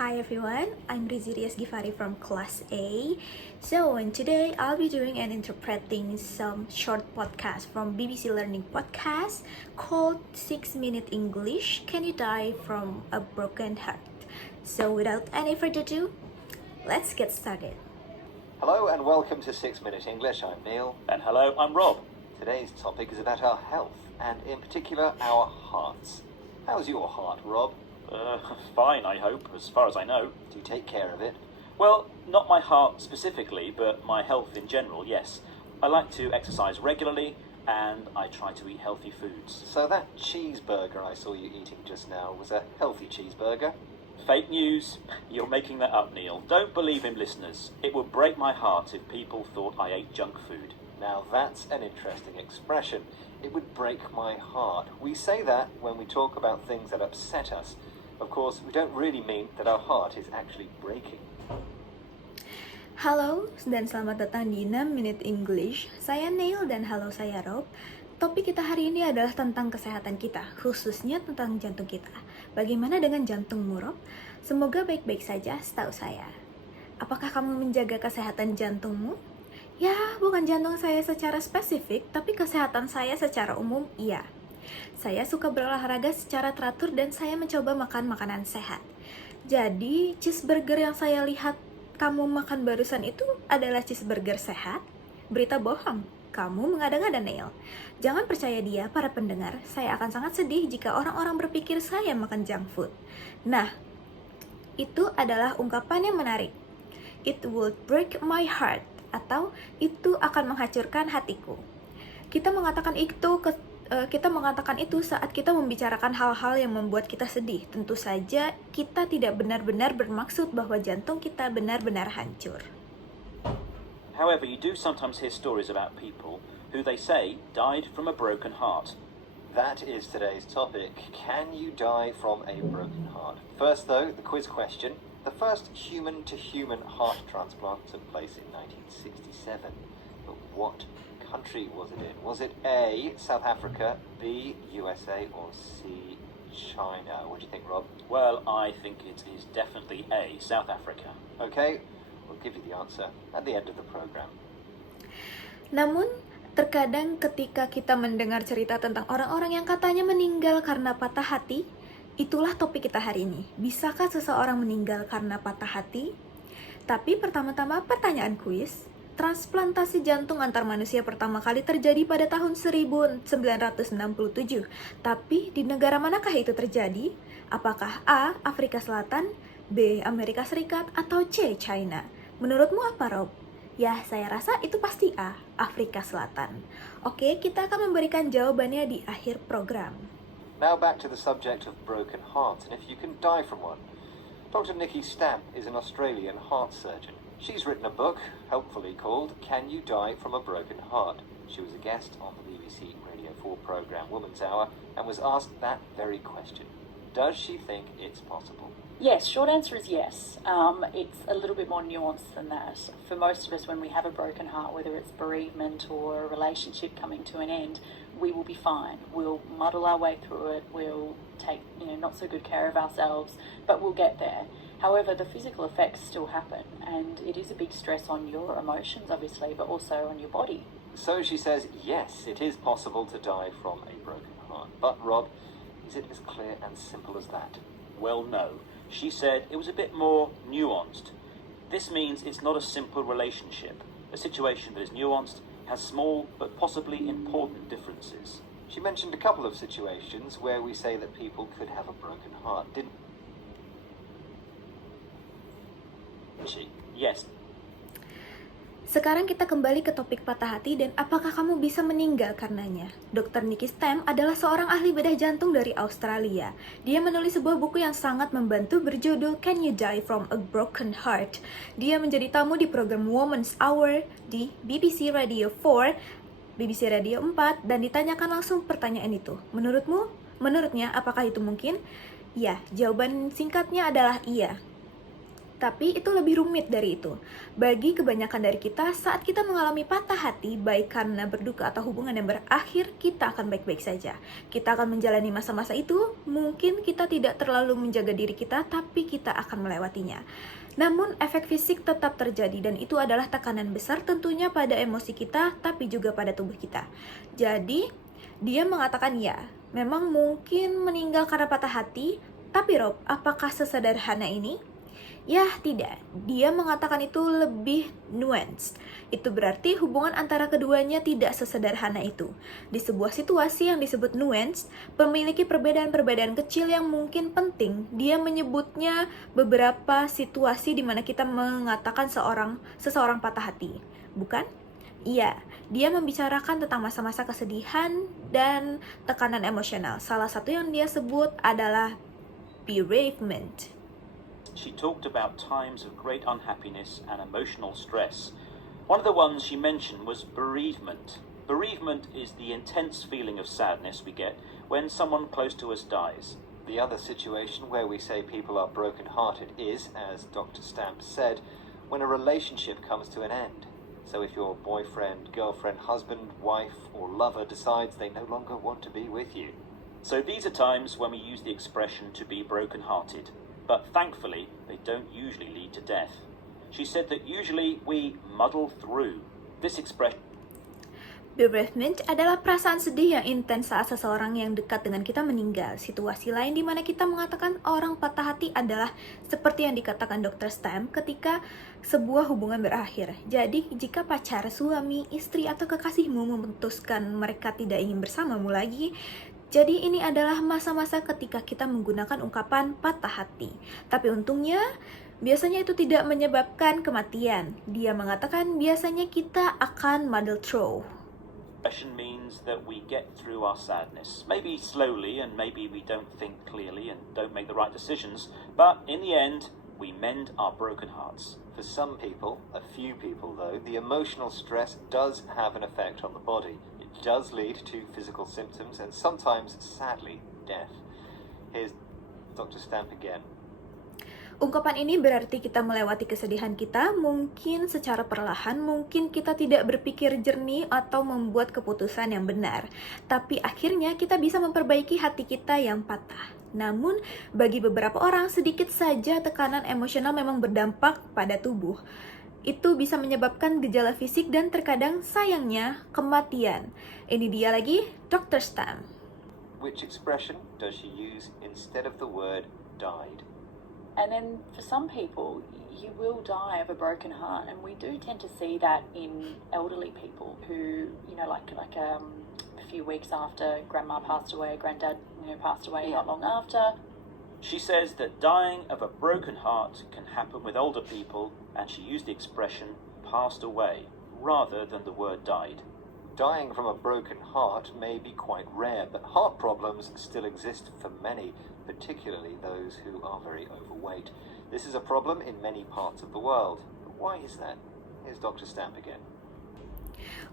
Hi everyone, I'm Rizi Rias Gifari from Class A. So, and today I'll be doing and interpreting some short podcast from BBC Learning Podcast called 6 Minute English, Can You Die From a Broken Heart? So, without any further ado, let's get started. Hello and welcome to 6 Minute English. I'm Neil. And hello, I'm Rob. Today's topic is about our health, and in particular our hearts. How's your heart, Rob? Fine, I hope, as far as I know. Do you take care of it? Well, not my heart specifically, but my health in general, yes. I like to exercise regularly, and I try to eat healthy foods. So that cheeseburger I saw you eating just now was a healthy cheeseburger? Fake news. You're making that up, Neil. Don't believe him, listeners. It would break my heart if people thought I ate junk food. Now that's an interesting expression. It would break my heart. We say that when we talk about things that upset us. Of course, we don't really mean that our heart is actually breaking. Halo dan selamat datang di 6 Minute English. Saya Neil dan halo saya Rob. Topik kita hari ini adalah tentang kesehatan kita, khususnya tentang jantung kita. Bagaimana dengan jantungmu, Rob? Semoga baik-baik saja, setahu saya. Apakah kamu menjaga kesehatan jantungmu? Ya, bukan jantung saya secara spesifik, tapi kesehatan saya secara umum, iya. Saya suka berolahraga secara teratur dan saya mencoba makan makanan sehat. Jadi, cheeseburger yang saya lihat kamu makan barusan itu adalah cheeseburger sehat? Berita bohong. Kamu mengada-ngada, Neil. Jangan percaya dia, para pendengar. Saya akan sangat sedih jika orang-orang berpikir saya makan junk food. Nah, itu adalah ungkapan yang menarik. It would break my heart. Atau itu akan menghancurkan hatiku. Kita mengatakan itu saat kita membicarakan hal-hal yang membuat kita sedih. Tentu saja kita tidak benar-benar bermaksud bahwa jantung kita benar-benar hancur. However, you do sometimes hear stories about people who they say died from a broken heart. That is today's topic. Can you die from a broken heart? First though, the quiz question. The first human-to-human heart transplant took place in 1967. But what country was it in? Was it A, South Africa, B, USA, or C, China? What do you think, Rob? Well, I think it is definitely A, South Africa. Okay, we'll give you the answer at the end of the program. Namun, terkadang ketika kita mendengar cerita tentang orang-orang yang katanya meninggal karena patah hati, itulah topik kita hari ini. Bisakah seseorang meninggal karena patah hati? Tapi pertama-tama pertanyaan kuis. Transplantasi jantung antar manusia pertama kali terjadi pada tahun 1967. Tapi di negara manakah itu terjadi? Apakah A. Afrika Selatan, B. Amerika Serikat, atau C. China? Menurutmu apa, Rob? Ya, saya rasa itu pasti A. Afrika Selatan. Oke, kita akan memberikan jawabannya di akhir program. Now back to the subject of broken hearts and if you can die from one. Dr. Nikki Stamp is an Australian heart surgeon. She's written a book, helpfully called Can You Die From a Broken Heart? She was a guest on the BBC Radio 4 programme Woman's Hour and was asked that very question. Does she think it's possible? Yes, short answer is yes. It's a little bit more nuanced than that. For most of us, when we have a broken heart, whether it's bereavement or a relationship coming to an end, we will be fine. We'll muddle our way through it. We'll take, not so good care of ourselves, but we'll get there. However, the physical effects still happen, and it is a big stress on your emotions, obviously, but also on your body. So she says, yes, it is possible to die from a broken heart. But, Rob, is it as clear and simple as that? Well, no. She said it was a bit more nuanced. This means it's not a simple relationship. A situation that is nuanced has small but possibly important differences. She mentioned a couple of situations where we say that people could have a broken heart, didn't she? Yes. Sekarang kita kembali ke topik patah hati dan apakah kamu bisa meninggal karenanya. Dr. Nikki Stamp adalah seorang ahli bedah jantung dari Australia. Dia menulis sebuah buku yang sangat membantu berjudul Can You Die From a Broken Heart? Dia menjadi tamu di program Woman's Hour di BBC Radio 4, BBC Radio 4, dan ditanyakan langsung pertanyaan itu. Menurutnya, apakah itu mungkin? Ya, jawaban singkatnya adalah iya. Tapi itu lebih rumit dari itu. Bagi kebanyakan dari kita, saat kita mengalami patah hati, baik karena berduka atau hubungan yang berakhir, kita akan baik-baik saja. Kita akan menjalani masa-masa itu, mungkin kita tidak terlalu menjaga diri kita, tapi kita akan melewatinya. Namun, efek fisik tetap terjadi dan itu adalah tekanan besar tentunya pada emosi kita, tapi juga pada tubuh kita. Jadi, dia mengatakan ya, memang mungkin meninggal karena patah hati, tapi Rob, apakah sesederhana ini? Ya, tidak. Dia mengatakan itu lebih nuanced. Itu berarti hubungan antara keduanya tidak sesederhana itu. Di sebuah situasi yang disebut nuanced, memiliki perbedaan-perbedaan kecil yang mungkin penting. Dia menyebutnya beberapa situasi di mana kita mengatakan seseorang patah hati. Bukan? Iya, dia membicarakan tentang masa-masa kesedihan dan tekanan emosional. Salah satu yang dia sebut adalah bereavement. She talked about times of great unhappiness and emotional stress. One of the ones she mentioned was bereavement. Bereavement is the intense feeling of sadness we get when someone close to us dies. The other situation where we say people are broken-hearted is, as Dr. Stamp said, when a relationship comes to an end. So if your boyfriend, girlfriend, husband, wife, or lover decides they no longer want to be with you. So these are times when we use the expression to be broken-hearted. But thankfully, they don't usually lead to death. She said that usually we muddle through. This expression Bereavement adalah perasaan sedih yang intens saat seseorang yang dekat dengan kita meninggal. Situasi lain di mana kita mengatakan orang patah hati adalah seperti yang dikatakan Dr. Stamp ketika sebuah hubungan berakhir. Jadi, jika pacar, suami, istri, atau kekasihmu memutuskan mereka tidak ingin bersamamu lagi, jadi ini adalah masa-masa ketika kita menggunakan ungkapan patah hati. Tapi untungnya, biasanya itu tidak menyebabkan kematian. Dia mengatakan biasanya kita akan muddle through. means that we get through our sadness. Maybe slowly, and maybe we don't think clearly and don't make the right decisions, but in the end, we mend our broken hearts. For some people, a few people though, the emotional stress does have an effect on the body. It does lead to physical symptoms and sometimes, sadly, death. Here's Dr. Stamp again. Ungkapan ini berarti kita melewati kesedihan kita, mungkin secara perlahan, mungkin kita tidak berpikir jernih atau membuat keputusan yang benar. Tapi akhirnya kita bisa memperbaiki hati kita yang patah. Namun, bagi beberapa orang, sedikit saja tekanan emosional memang berdampak pada tubuh. Itu bisa menyebabkan gejala fisik dan terkadang, sayangnya, kematian. Ini dia lagi, Dr. Stamp. Which expression does she use instead of the word died? And then for some people, you will die of a broken heart, and we do tend to see that in elderly people who, you know, like a few weeks after grandma passed away, granddad, passed away not long after. She says that dying of a broken heart can happen with older people, and she used the expression passed away rather than the word died. Dying from a broken heart may be quite rare, but heart problems still exist for many, particularly those who are very overweight. This is a problem in many parts of the world. But why is that? Here's Dr. Stamp again.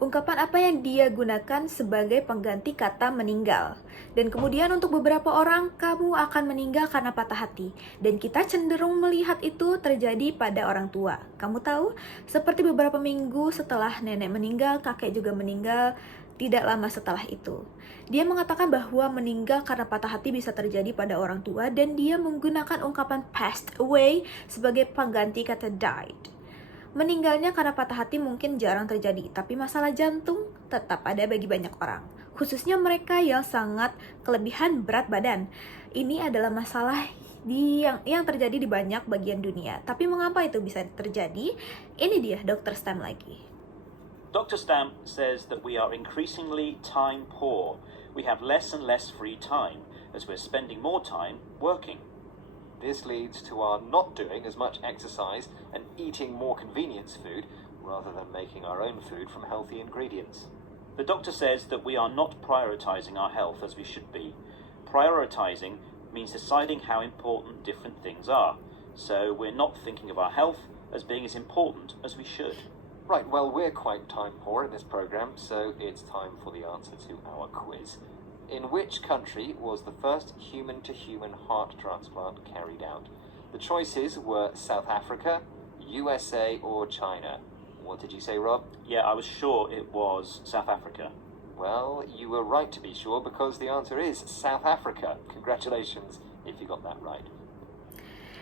Ungkapan apa yang dia gunakan sebagai pengganti kata meninggal. Dan kemudian untuk beberapa orang, kamu akan meninggal karena patah hati. Dan kita cenderung melihat itu terjadi pada orang tua. Kamu tahu, seperti beberapa minggu setelah nenek meninggal, kakek juga meninggal, tidak lama setelah itu. Dia mengatakan bahwa meninggal karena patah hati bisa terjadi pada orang tua, dan dia menggunakan ungkapan passed away sebagai pengganti kata died. Meninggalnya karena patah hati mungkin jarang terjadi, tapi masalah jantung tetap ada bagi banyak orang, khususnya mereka yang sangat kelebihan berat badan. Ini adalah masalah yang terjadi di banyak bagian dunia. Tapi mengapa itu bisa terjadi? Ini dia Dr. Stamp lagi. Dr. Stamp says that we are increasingly time poor. We have less and less free time as we're spending more time working. This leads to our not doing as much exercise and eating more convenience food rather than making our own food from healthy ingredients. The doctor says that we are not prioritizing our health as we should be. Prioritizing means deciding how important different things are. So we're not thinking of our health as being as important as we should. Right, well, we're quite time poor in this program, so it's time for the answer to our quiz. In which country was the first human-to-human heart transplant carried out? The The choices were South Africa, USA, or China. What did you say, Rob? Yeah, I was sure it was South Africa. Well, you were right to be sure because the answer is South Africa. Congratulations if you got that right.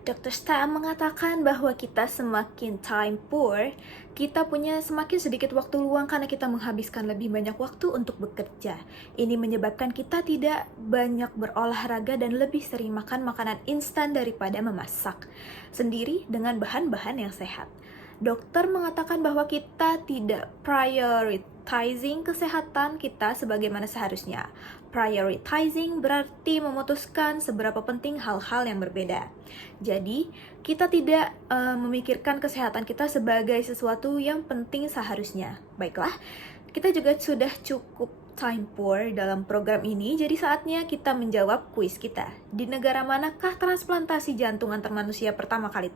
Dr. Stam mengatakan bahwa kita semakin time poor, kita punya semakin sedikit waktu luang karena kita menghabiskan lebih banyak waktu untuk bekerja. Ini menyebabkan kita tidak banyak berolahraga dan lebih sering makan makanan instan daripada memasak sendiri dengan bahan-bahan yang sehat. Dokter mengatakan bahwa kita tidak prioritizing kesehatan kita sebagaimana seharusnya. Prioritizing berarti memutuskan seberapa penting hal-hal yang berbeda. Jadi, kita tidak memikirkan kesehatan kita sebagai sesuatu yang penting seharusnya. Baiklah, kita juga sudah cukup time poor dalam program ini, jadi saatnya kita menjawab kuis kita. Di negara manakah transplantasi jantung antar manusia pertama kali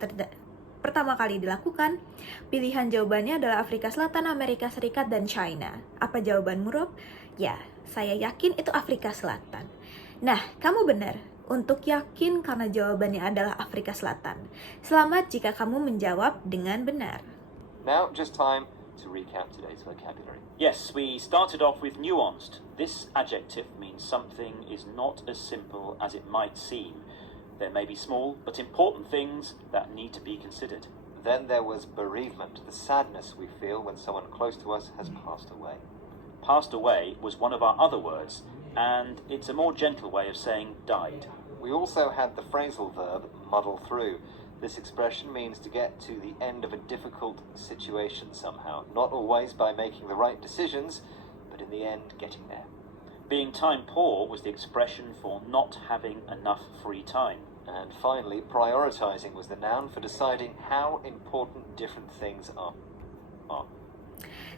dilakukan? Pilihan jawabannya adalah Afrika Selatan, Amerika Serikat, dan China. Apa jawabanmu, Rob? Ya, saya yakin itu Afrika Selatan. Nah, kamu benar. Untuk yakin karena jawabannya adalah Afrika Selatan. Selamat jika kamu menjawab dengan benar. Now, just time to recap today's vocabulary. Yes, we started off with nuanced. This adjective means something is not as simple as it might seem. There may be small but important things that need to be considered. Then there was bereavement, the sadness we feel when someone close to us has passed away. Passed away was one of our other words, and it's a more gentle way of saying died. We also had the phrasal verb muddle through. This expression means to get to the end of a difficult situation somehow, not always by making the right decisions, but in the end getting there. Being time poor was the expression for not having enough free time. And finally, prioritizing was the noun for deciding how important different things are.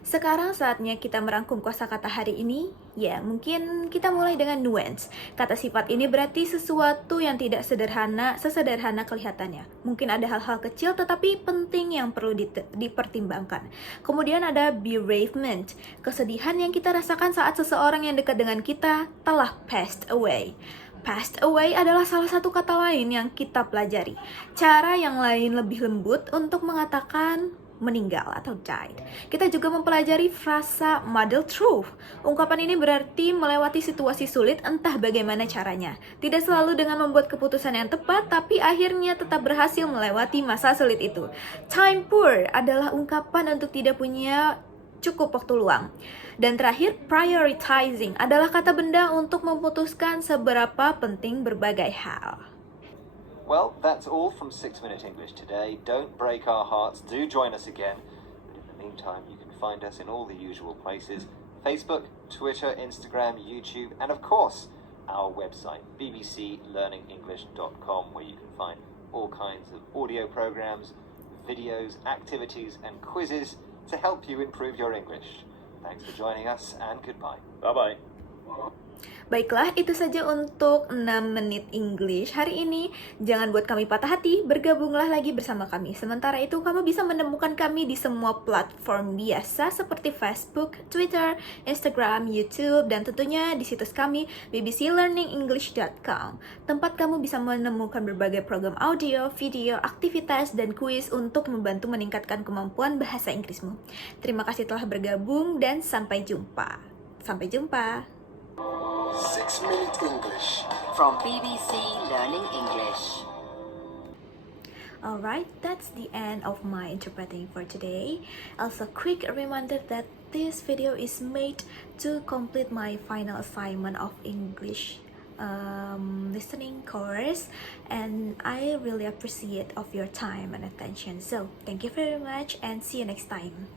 Sekarang saatnya kita merangkum kosakata hari ini. Ya, mungkin kita mulai dengan nuance. Kata sifat ini berarti sesuatu yang tidak sesederhana kelihatannya. Mungkin ada hal-hal kecil tetapi penting yang perlu dipertimbangkan. Kemudian ada bereavement, kesedihan yang kita rasakan saat seseorang yang dekat dengan kita telah passed away. Passed away adalah salah satu kata lain yang kita pelajari. Cara yang lain lebih lembut untuk mengatakan meninggal atau died. Kita juga mempelajari frasa muddle through. Ungkapan ini berarti melewati situasi sulit entah bagaimana caranya. Tidak selalu dengan membuat keputusan yang tepat, tapi akhirnya tetap berhasil melewati masa sulit itu. Time poor adalah ungkapan untuk tidak punya cukup waktu luang. Dan terakhir, prioritizing adalah kata benda untuk memutuskan seberapa penting berbagai hal. Well, that's all from 6 Minute English today. Don't break our hearts. Do join us again. But in the meantime, you can find us in all the usual places: Facebook, Twitter, Instagram, YouTube, and of course, our website, bbclearningenglish.com, where you can find all kinds of audio programs, videos, activities, and quizzes to help you improve your English. Thanks for joining us, and goodbye. Bye-bye. Baiklah, itu saja untuk 6 menit English hari ini. Jangan buat kami patah hati, bergabunglah lagi bersama kami. Sementara itu, kamu bisa menemukan kami di semua platform biasa seperti Facebook, Twitter, Instagram, YouTube, dan tentunya di situs kami bbclearningenglish.com. Tempat kamu bisa menemukan berbagai program audio, video, aktivitas, dan kuis untuk membantu meningkatkan kemampuan bahasa Inggrismu. Terima kasih telah bergabung dan sampai jumpa. Sampai jumpa. 6 Minute English from BBC Learning English. Alright, that's the end of my interpreting for today. Also, quick reminder that this video is made to complete my final assignment of English listening course, and I really appreciate of your time and attention. So, thank you very much and see you next time.